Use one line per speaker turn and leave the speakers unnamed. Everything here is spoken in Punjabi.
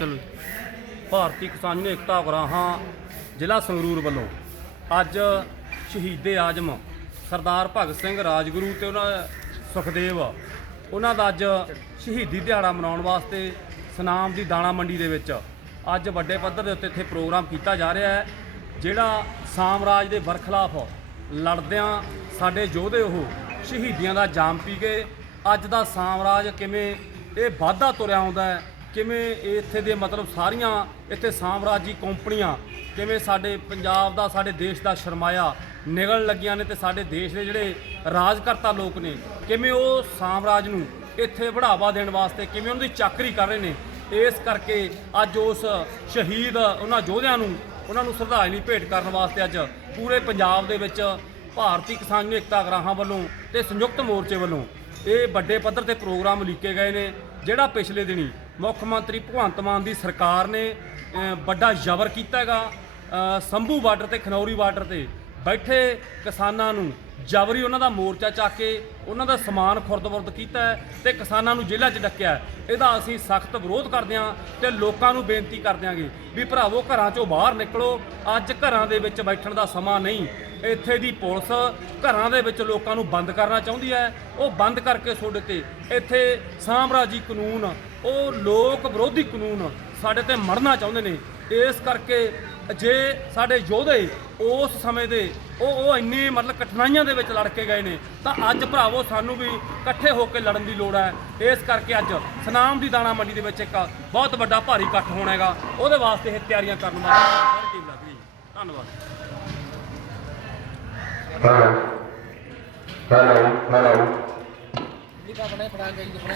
ਚਲੋ ਭਾਰਤੀ ਕਿਸਾਨ ਏਕਤਾ ਗਰਾਹਾਂ ਜ਼ਿਲ੍ਹਾ ਸੰਗਰੂਰ ਵੱਲੋਂ ਅੱਜ ਸ਼ਹੀਦੇ ਆਜਮ ਸਰਦਾਰ ਭਗਤ ਸਿੰਘ ਰਾਜਗੁਰੂ ਤੇ ਉਹਨਾਂ ਸੁਖਦੇਵ, ਉਹਨਾਂ ਦਾ ਅੱਜ ਸ਼ਹੀਦੀ ਦਿਹਾੜਾ ਮਨਾਉਣ ਵਾਸਤੇ ਸਨਾਮ ਦੀ ਦਾਣਾ ਮੰਡੀ ਦੇ ਵਿੱਚ ਅੱਜ ਵੱਡੇ ਪੱਧਰ ਦੇ ਉੱਤੇ ਇੱਥੇ ਪ੍ਰੋਗਰਾਮ ਕੀਤਾ ਜਾ ਰਿਹਾ ਹੈ, ਜਿਹੜਾ ਸਾਮਰਾਜ ਦੇ ਬਰਖਲਾਫ ਲੜਦਿਆਂ ਸਾਡੇ ਯੋਧੇ ਉਹ ਸ਼ਹੀਦੀਆਂ ਦਾ ਜਾਮ ਪੀ ਗਏ। ਅੱਜ ਦਾ ਸਾਮਰਾਜ ਕਿਵੇਂ ਇਹ ਵਾਧਾ ਤੁਰਿਆ ਆਉਂਦਾ ਹੈ ਕਿਵੇਂ ਇੱਥੇ ਦੇ ਮਤਲਬ ਸਾਰੀਆਂ ਇੱਥੇ ਸਾਮਰਾਜੀ ਕੰਪਨੀਆਂ ਕਿਵੇਂ ਸਾਡੇ ਪੰਜਾਬ ਦਾ, ਸਾਡੇ ਦੇਸ਼ ਦਾ ਸ਼ਰਮਾਇਆ ਨਿਗਲ ਲੱਗੀਆਂ ਨੇ ਤੇ ਸਾਡੇ ਦੇਸ਼ ਦੇ ਜਿਹੜੇ ਰਾਜਕਰਤਾ ਲੋਕ ਨੇ, ਕਿਵੇਂ ਉਹ ਸਾਮਰਾਜ ਨੂੰ ਇੱਥੇ ਵੜਾਵਾ ਦੇਣ ਵਾਸਤੇ ਕਿਵੇਂ ਉਹਨਾਂ ਦੀ ਚਾਕਰੀ ਕਰ ਰਹੇ ਨੇ, ਇਸ ਕਰਕੇ ਅੱਜ ਉਸ ਸ਼ਹੀਦ ਉਹਨਾਂ ਯੋਧਿਆਂ ਨੂੰ, ਉਹਨਾਂ ਨੂੰ ਸ਼ਰਧਾਂਜਲੀ ਭੇਟ ਕਰਨ ਵਾਸਤੇ ਅੱਜ ਪੂਰੇ ਪੰਜਾਬ ਦੇ ਵਿੱਚ ਭਾਰਤੀ ਕਿਸਾਨ ਯੂਨੀਅਨ ਏਕਤਾ ਗਰਾਹਾਂ ਵੱਲੋਂ ਤੇ ਸੰਯੁਕਤ ਮੋਰਚੇ ਵੱਲੋਂ ਇਹ ਵੱਡੇ ਪੱਧਰ ਤੇ ਪ੍ਰੋਗਰਾਮ ਲਿਖੇ ਗਏ ਨੇ, ਜਿਹੜਾ ਪਿਛਲੇ ਦਿਨੀ ਮੁੱਖ ਮੰਤਰੀ ਭਗਵੰਤ ਮਾਨ ਦੀ ਸਰਕਾਰ ਨੇ ਵੱਡਾ ਜ਼ਬਰ ਕੀਤਾ ਹੈਗਾ। ਸੰਭੂ ਬਾਰਡਰ ਤੇ, ਖਨੌਰੀ ਬਾਰਡਰ ਤੇ ਬੈਠੇ ਕਿਸਾਨਾਂ ਨੂੰ ਜਬਰੀ ਉਹਨਾਂ ਦਾ ਮੋਰਚਾ ਚੱਕ ਕੇ ਉਹਨਾਂ ਦਾ ਸਮਾਨ ਖੁਰਦ-ਬੁਰਦ ਕੀਤਾ ਹੈ ਤੇ ਕਿਸਾਨਾਂ ਨੂੰ ਜੇਲ੍ਹਾਂ 'ਚ ਡੱਕਿਆ ਇਹਦਾ ਅਸੀਂ ਸਖਤ ਵਿਰੋਧ ਕਰਦੇ ਹਾਂ ਤੇ ਲੋਕਾਂ ਨੂੰ ਬੇਨਤੀ ਕਰਦੇ ਹਾਂਗੇ ਵੀ ਭਰਾਵੋ, ਘਰਾਂ 'ਚੋਂ ਬਾਹਰ ਨਿਕਲੋ। ਅੱਜ ਘਰਾਂ ਦੇ ਵਿੱਚ ਬੈਠਣ ਦਾ ਸਮਾਂ ਨਹੀਂ। ਇੱਥੇ ਦੀ ਪੁਲਿਸ ਘਰਾਂ ਦੇ ਵਿੱਚ ਲੋਕਾਂ ਨੂੰ ਬੰਦ ਕਰਨਾ ਚਾਹੁੰਦੀ ਹੈ। ਉਹ ਬੰਦ ਕਰਕੇ ਤੁਹਾਡੇ ਤੇ ਇੱਥੇ ਸਾਮਰਾਜੀ ਕਾਨੂੰਨ ਉਹ ਲੋਕ ਵਿਰੋਧੀ ਕਾਨੂੰਨ ਸਾਡੇ ਤੇ ਮੜਨਾ ਚਾਹੁੰਦੇ ਨੇ। ਇਸ ਕਰਕੇ ਜੇ ਸਾਡੇ ਯੋਧੇ ਉਸ ਸਮੇਂ ਦੇ ਉਹ ਉਹ ਇੰਨੀ ਮਤਲਬ ਕਠਿਨਾਈਆਂ ਦੇ ਵਿੱਚ ਲੜ ਕੇ ਗਏ ਨੇ ਤਾਂ ਅੱਜ ਭਰਾਵੋ ਸਾਨੂੰ ਵੀ ਇਕੱਠੇ ਹੋ ਕੇ ਲੜਨ ਦੀ ਲੋੜ ਹੈ। ਇਸ ਕਰਕੇ ਅੱਜ ਸਨਾਮ ਦੀ ਦਾਣਾ ਮੰਡੀ ਦੇ ਵਿੱਚ ਇੱਕ ਬਹੁਤ ਵੱਡਾ ਭਾਰੀ ਇਕੱਠ ਹੋਣਾ ਹੈਗਾ। ਉਹਦੇ ਵਾਸਤੇ ਇਹ ਤਿਆਰੀਆਂ ਕਰਨ ਵਾਸਤੇ ਸਾਰੀ ਟੀਮ ਲੱਗ ਰਹੀ ਹੈ ਧੰਨਵਾਦ।
ਹੈਲੋ ਹੈਲੋ ਹੈਲੋ
ਜੀ ਕਾ ਬਣੇ ਫੜਾ ਗਈ ਫੜਾ